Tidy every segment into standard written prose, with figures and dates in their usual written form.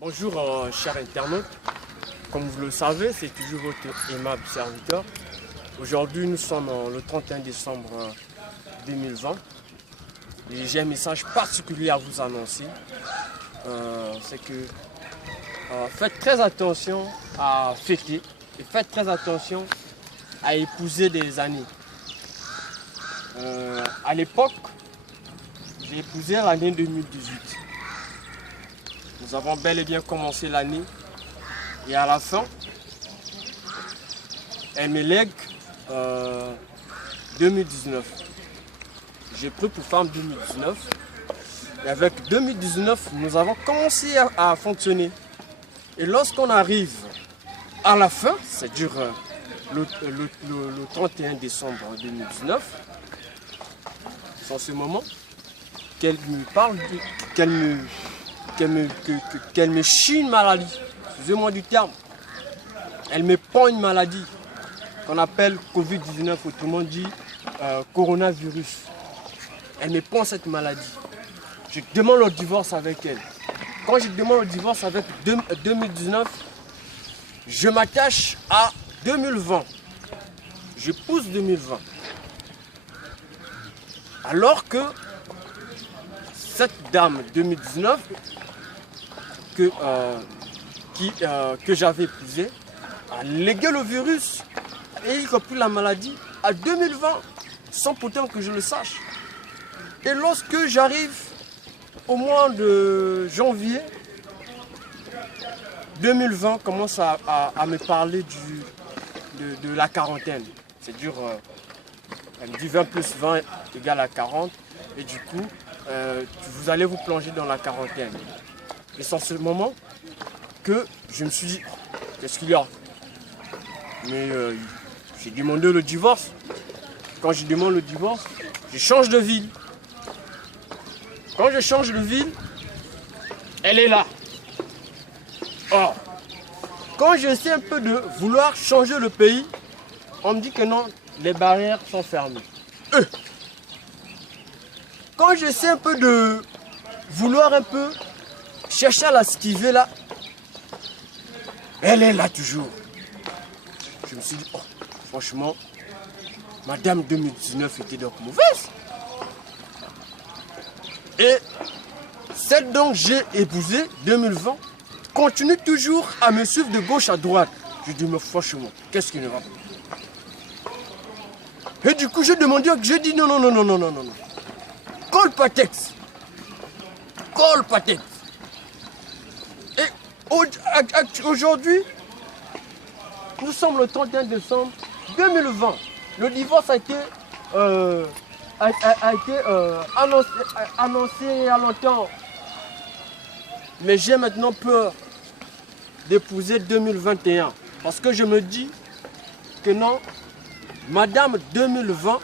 Bonjour chers internautes, comme vous le savez, c'est toujours votre aimable serviteur. Aujourd'hui nous sommes le 31 décembre 2020 et j'ai un message particulier à vous annoncer. C'est que faites très attention à fêter et faites très attention à épouser des années. À l'époque, j'ai épousé l'année 2018. Nous avons bel et bien commencé l'année et à la fin, elle me lègue 2019. J'ai pris pour femme 2019 et avec 2019, nous avons commencé à fonctionner. Et lorsqu'on arrive à la fin, c'est-à-dire le 31 décembre 2019, c'est en ce moment qu'elle me parle, qu'elle me chie une maladie, excusez-moi du terme. Elle me pend une maladie qu'on appelle Covid-19, autrement dit coronavirus. Elle me pend cette maladie. Je demande le divorce avec elle. Quand je demande le divorce avec 2019, je m'attache à 2020. Je pousse 2020. Alors que cette dame 2019 que j'avais épousée a légué le virus et y compris la maladie à 2020 sans pourtant que je le sache. Et lorsque j'arrive au mois de janvier 2020, commence à me parler de la quarantaine. C'est-à-dire, elle me dit 20 plus 20 égale à 40 et du coup, vous allez vous plonger dans la quarantaine. Et c'est en ce moment que je me suis dit, qu'est-ce qu'il y a? Mais j'ai demandé le divorce. Quand je demande le divorce, je change de ville. Quand je change de ville, elle est là. Or, quand j'essaie un peu de vouloir changer le pays, on me dit que non, les barrières sont fermées. Quand j'essaie un peu de vouloir un peu chercher à la esquiver là, elle est là toujours. Je me suis dit, oh, franchement, Madame 2019 était donc mauvaise. Et celle dont j'ai épousé 2020 continue toujours à me suivre de gauche à droite. Je dis, mais franchement, qu'est-ce qui ne va pas? Et du coup, j'ai dit non. Call Patex. Et aujourd'hui, nous sommes le 31 décembre 2020. Le divorce a été annoncé il y a longtemps. Mais j'ai maintenant peur d'épouser 2021. Parce que je me dis que non, Madame 2020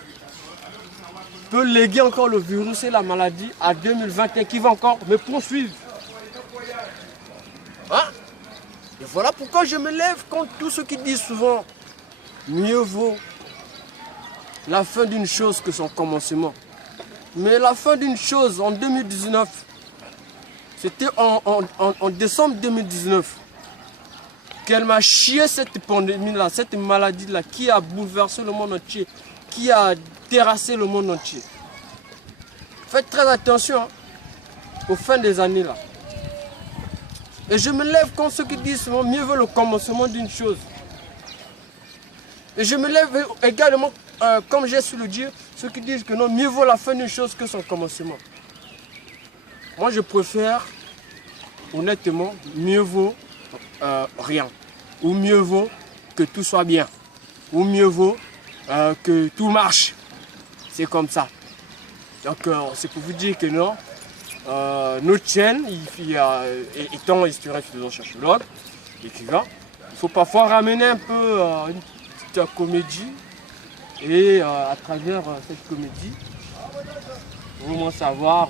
peut léguer encore le virus et la maladie à 2021 qui va encore me poursuivre. Hein? Et voilà pourquoi je me lève contre tous ceux qui disent souvent mieux vaut la fin d'une chose que son commencement. Mais la fin d'une chose en 2019, c'était en décembre 2019 qu'elle m'a chié cette pandémie-là, cette maladie-là qui a bouleversé le monde entier, qui a terrassé le monde entier. Faites très attention aux fins des années là. Et je me lève contre ceux qui disent souvent mieux vaut le commencement d'une chose. Et je me lève également, comme j'ai su le dire, ceux qui disent que non, mieux vaut la fin d'une chose que son commencement. Moi je préfère, honnêtement, mieux vaut rien. Ou mieux vaut que tout soit bien. Ou mieux vaut que tout marche. C'est comme ça. Donc c'est pour vous dire que non, notre chaîne, étant historien philosophe cherchologue, écrivain, il faut parfois ramener un peu une petite comédie. Et à travers cette comédie, vraiment savoir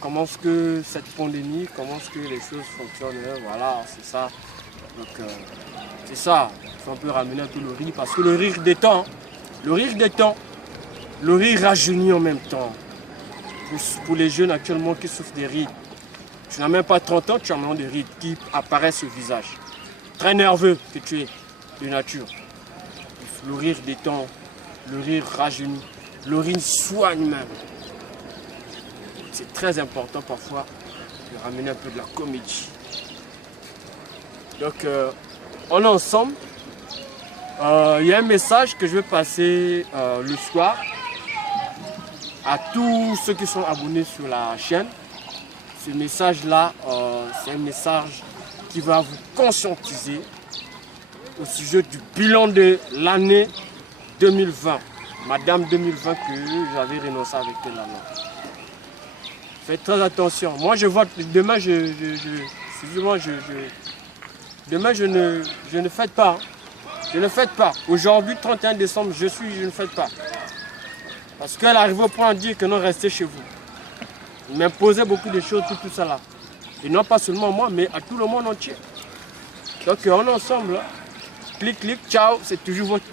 comment est-ce que cette pandémie, comment est-ce que les choses fonctionnent. Voilà, c'est ça. Donc c'est ça. Il faut un peu ramener un peu le rire parce que le rire détend. Le rire détend. Le rire rajeunit en même temps. Pour les jeunes actuellement qui souffrent des rides, Tu n'as même pas 30 ans, tu as maintenant des rides qui apparaissent sur le visage. Très nerveux que tu es de nature. Le rire détend, le rire rajeunit, le rire soigne même. C'est très important parfois de ramener un peu de la comédie. Donc, on est ensemble. Il y a un message que je vais passer le soir à tous ceux qui sont abonnés sur la chaîne. Ce message-là, c'est un message qui va vous conscientiser au sujet du bilan de l'année 2020. Madame 2020 que j'avais renoncé avec elle là. Faites très attention. Moi, je vois demain, demain, je ne fête pas. Je ne fête pas. Aujourd'hui, 31 décembre, je ne fête pas. Parce qu'elle arrive au point de dire que non, restez chez vous. Il m'imposait beaucoup de choses, tout ça là. Et non pas seulement moi, mais à tout le monde entier. Donc, on est ensemble. Clic, clic, ciao. C'est toujours votre...